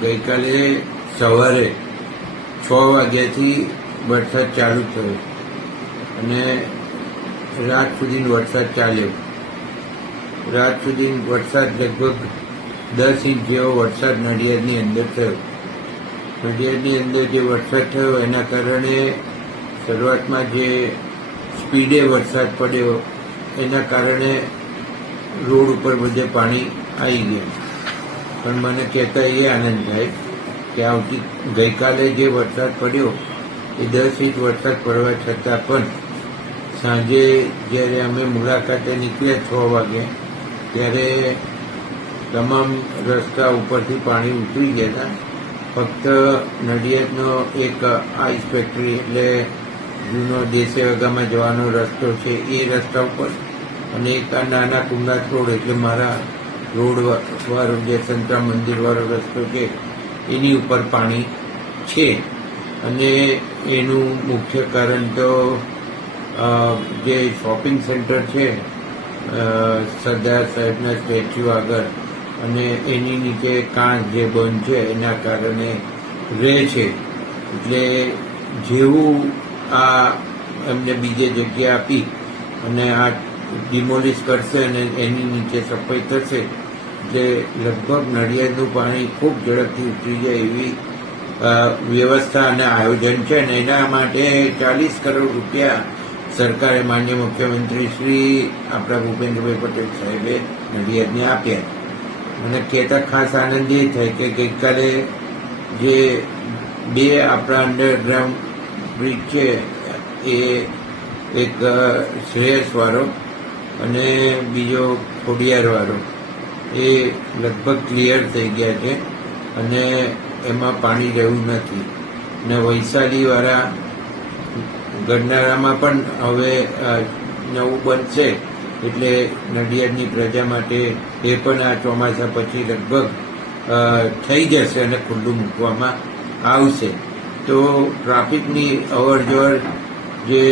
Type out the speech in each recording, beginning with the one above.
ગઈકાલે સવારે છ વાગ્યાથી વરસાદ ચાલુ થયો અને રાત સુધી વરસાદ ચાલ્યો. રાત સુધી વરસાદ લગભગ દસ ઇંચ જેવો વરસાદ નડિયાદની અંદર થયો. નડિયાદની અંદર જે વરસાદ થયો એના કારણે શરૂઆતમાં જે સ્પીડે વરસાદ પડ્યો એના કારણે રોડ ઉપર બધે પાણી આવી ગયા. પણ મને કહેતા એ આનંદ થાય કે આવતી ગઈકાલે જે વરસાદ પડ્યો, એ દસ ઇંચ વરસાદ પડવા છતાં પણ સાંજે જ્યારે અમે મુલાકાતે નીકળ્યા છ વાગે, ત્યારે તમામ રસ્તા ઉપરથી પાણી ઉતરી ગયા હતા. ફક્ત નડિયાદનો એક આઈસ ફેક્ટરી એટલે જૂનો દેશેવાગામાં જવાનો રસ્તો છે એ રસ્તા ઉપર અને એક આ નાના કુંડા છોડ એટલે મારા રોડ વાળો જે સંતરામ મંદિર વાળો રસ્તો છે એની ઉપર પાણી છે. અને એનું મુખ્ય કારણ તો જે શોપિંગ સેન્ટર છે સરદાર સાહેબના સ્ટેચ્યુ આગળ અને એની નીચે કાંચ જે બંધ છે, એના કારણે રહે છે. એટલે જેવું આ એમને બીજે જગ્યા આપી અને આ ડિમોલિશ કરશે અને એની નીચે સફાઈ થશે એટલે લગભગ નડિયાદનું પાણી ખૂબ ઝડપથી ઉતરી જાય એવી વ્યવસ્થા અને આયોજન છે અને એના માટે ચાલીસ કરોડ રૂપિયા સરકારે માન્ય મુખ્યમંત્રી શ્રી આપણા ભૂપેન્દ્રભાઈ પટેલ સાહેબે નડિયાદને આપ્યા. મને કહેતા ખાસ આનંદ એ થાય કે ગઈકાલે જે બે આપણા અંડરગ્રાઉન્ડ બ્રિજ છે, એ એક શ્રેયસ વાળો અને બીજો ખોડિયાર વાળો એ લગભગ ક્લિયર થઈ ગયા છે અને એમાં પાણી રહ્યું નથી. ને વૈશાલીવાળા ગરનાળામાં પણ હવે નવું બનશે એટલે નડિયાદની પ્રજા માટે એ પણ આ ચોમાસા પછી લગભગ થઈ જશે અને ખુલ્લું મૂકવામાં આવશે. તો ટ્રાફિકની અવર જવર જે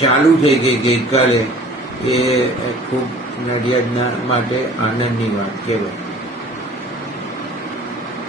ચાલુ થઈ ગઈ ગઈકાલે, એ ખૂબ નડિયાદના માટે આનંદની વાત. કહેવાય